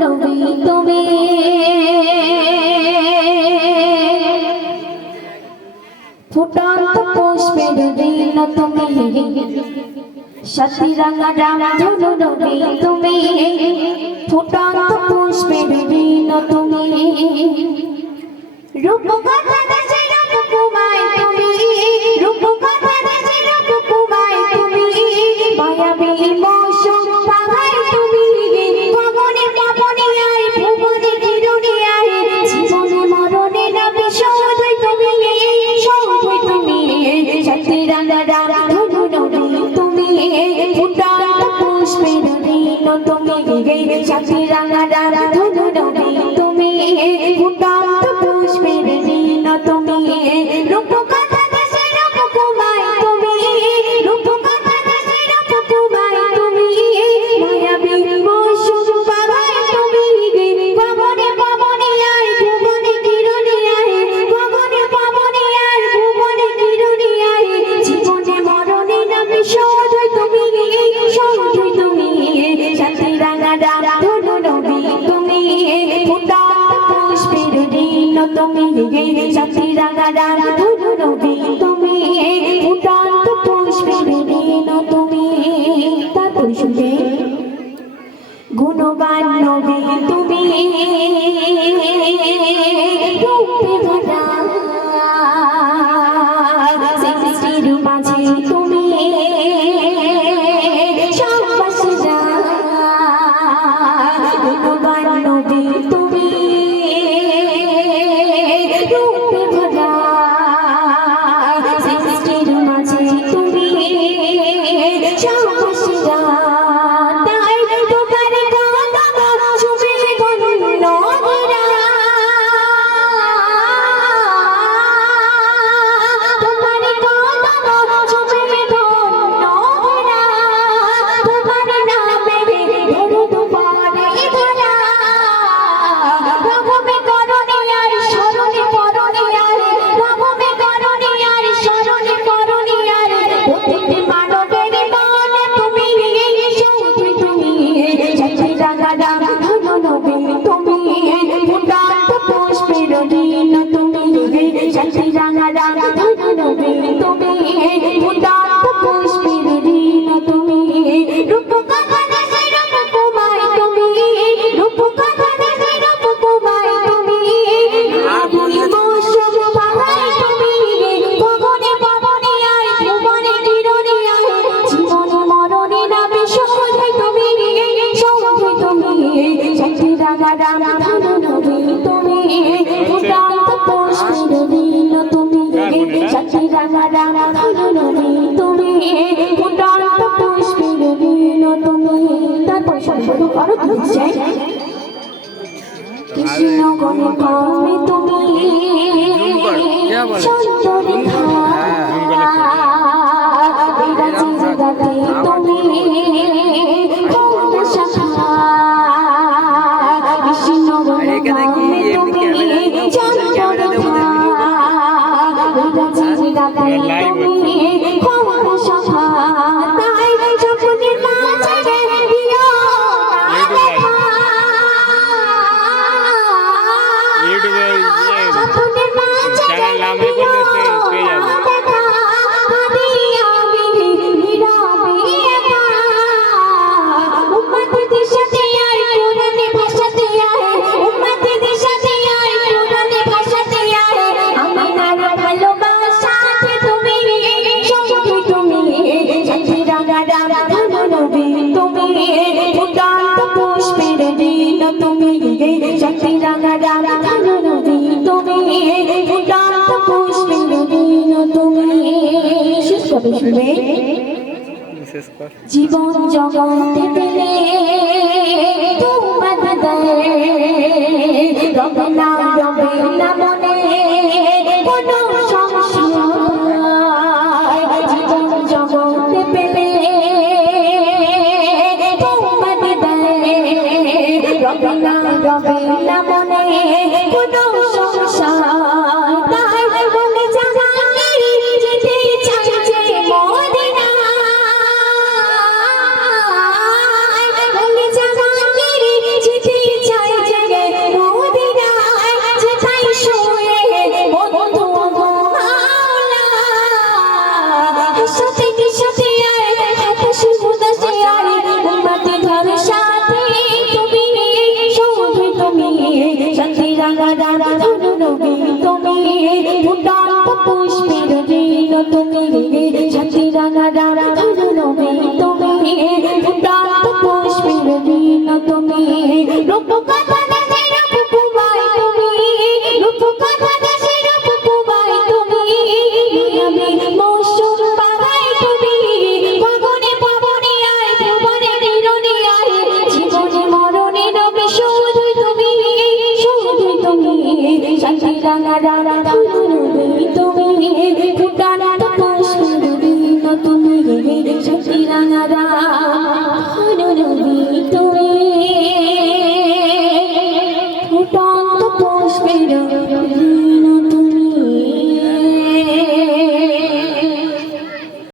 নবী তুমি ফুটন্ত পুষ্পের দিন তুমি সাথী রাঙা রাম ধনু নবী তুমি ফুটন্ত পুষ্পের দিন তুমি রূপকথা দেশে রূপকুমায় তুমি রূপকথা দেশে রূপকুমায় তুমি মায়াবী মৌসুম পাহাড় তুমি পবনে পবনে আয় ভুবনে কিরণে আয় জীবনে মরণে নবী সৌধই তুমি সাথী রাঙা রাম ধনু নবী তুমি ফুটন্ত পুষ্পের দিন তুমি সাথী রাঙা রাম ধনু নবী তুমি ফুটন্ত পুষ্পের দিন তুমি রূপকথা দেশে রূপকুমায় তুমি রূপকথা দেশে রূপকুমায় তুমি মায়াবী মৌসুম পাহাড় তুমি পবনে পবনে আয় ভুবনে কিরণে আয় পবনে পবনে আয় ভুবনে কিরণে আয় জীবনে মরণে নবী সৌধই তুমি সাথী রাঙা রাম ধনু নবী তুমি ফুটন্ত পুষ্পের দিন তুমি সাথী রাঙা রাম ধনু নবী তুমি ফুটন্ত পুষ্পের দিন তুমি তারপর শুনে গুণবান নবী তুমি রূপে ভরা সৃষ্টির মাঝে তুমি সর্বসেরা গুণবান নবী তুমি রূপে ভরা সৃষ্টির মাঝে তুমি সর্বসেরা তাই তোমার কদম চুমে ধন্য গোরা তোমার কদম চুমে ধন্য গোরা তোমার নামে দরুদ পড়ে ভরা রঘুবে করণে আর শরণে পরণে আর রঘুবে করণে আর শরণে পরণে আর প্রত্যেকটি মানবের মনে তুমি সৌধি তুমি সাথী রাঙা রাম ধনু নবী তুমি ফুটন্ত পুষ্পের দিন তুমি সাথী রাঙা রাম ধনু নবী তুমি ফুটন্ত পুষ্পের দিন তুমি রূপকথা দেশে রূপকুমায় তুমি রূপকথা দেশে রূপকুমায় তুমি মায়াবী মৌসুম পাহাড় তুমি পবনে পবনে আয় ভুবনে কিরণে আয় জীবনে মরণে নবী সৌধই তুমি সাথী রাঙা রাম ধনু নবী তুমি ফুটন্ত পুষ্পের দিন তুমি সাথী রাঙা রাম ধনু নবী তুমি ফুটন্ত পুষ্পের দিন তুমি তারপর শুরু করো তুমি চাই কৃষ্ণ গণে তুমি সুন্দরী তুমি কৃষ্ণ গণে তুমি সাথী রাঙা রাম ধনু নবী তুমি ফুটন্ত পুষ্পের দিন তুমি শেষ কবে শুনবে জীবন জগতে পেলে তোমার রবে না মনে কোনো সংশয় জীবন জগতে পেলে তোমার রবে না মনে কোনো সংশয় তাই বলে জানি যেতে চাই যে মদিনা বলে জানি যেতে চাই ফুটন্ত পুষ্পের ঋণ তুমি শান্তি রাঙা রাঙা নবী তুমি ফুটন্ত পুষ্পের ঋণ তুমি রূপ কথা দেশে রূপ কুমাই তুমি রূপ কথা দেশে রূপ কুমাই তুমি আমি মৌসুম পাগাই তুমি গগনে পবনে আয় ভুবনে নিরনে আয় জীবনে মরণে নবী শুধুই তুমি শান্তি রাঙা রাঙা নবী তুমি ফুটন্ত পুষ্পের ঋণ তুমি শান্তি রাঙা রাঙা নবী তুমি ফুটন্ত পুষ্পের